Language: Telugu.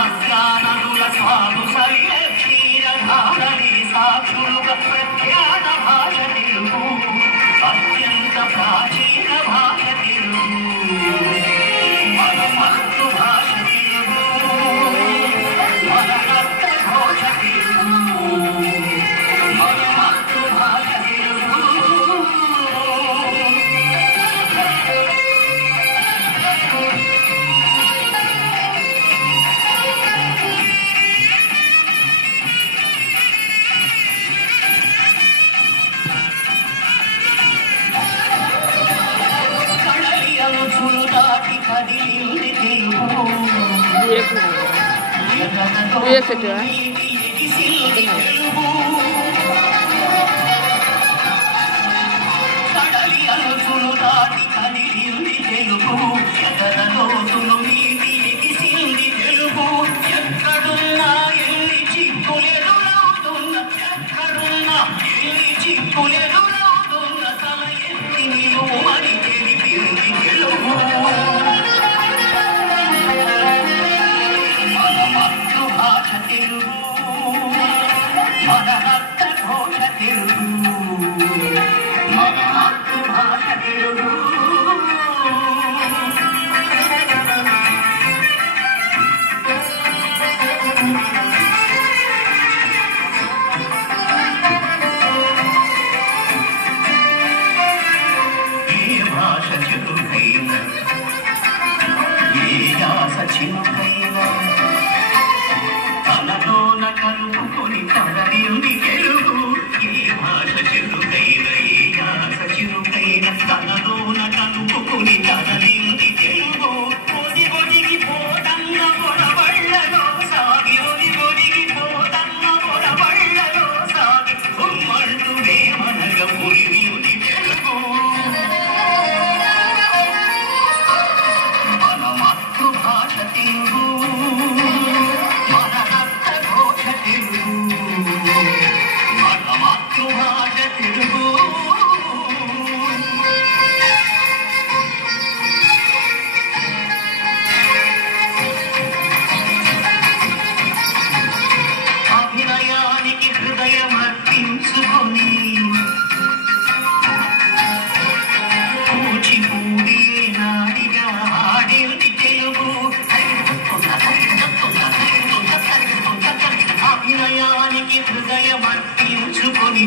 సాహిత్యానదుల స్వాదు సరియ క్షీరధారని సాక్షులుగా ప్రఖ్యాత భాష తెలుగు, అత్యంత ప్రాచీన భాష తెలుగు, మన మాతృభాష తెలుగు, మన రక్త ఘోష తెలుగు, మన మాతృభాష తెలుగు. తనలోన కలుపుకొని కదలింది తెలుగు, ఏ భాష చిరుకైన ఏ యాస చిరుకైన తనలోన కలుపుకొని కదలింది తెలుగు. ఒది ఒదిగి పోతన్న పొడవళ్ళలో సాగి, ఒది ఒదిగి పోతన్న పొడవళ్ళలో సాగి ఉమ్మంటూ వేమనగా పురిమింది తెలుగు. మన మాతృభాష తెలుగు, మన రక్త ఘోష తెలుగు, మన మాతృభాష తెలుగు. అభినయానికి హృదయం అర్పించుకొని కూచిపూడి నాడిగా ఆడింది తెలుగు. అభినయానికి హృదయం అర్పించుకొని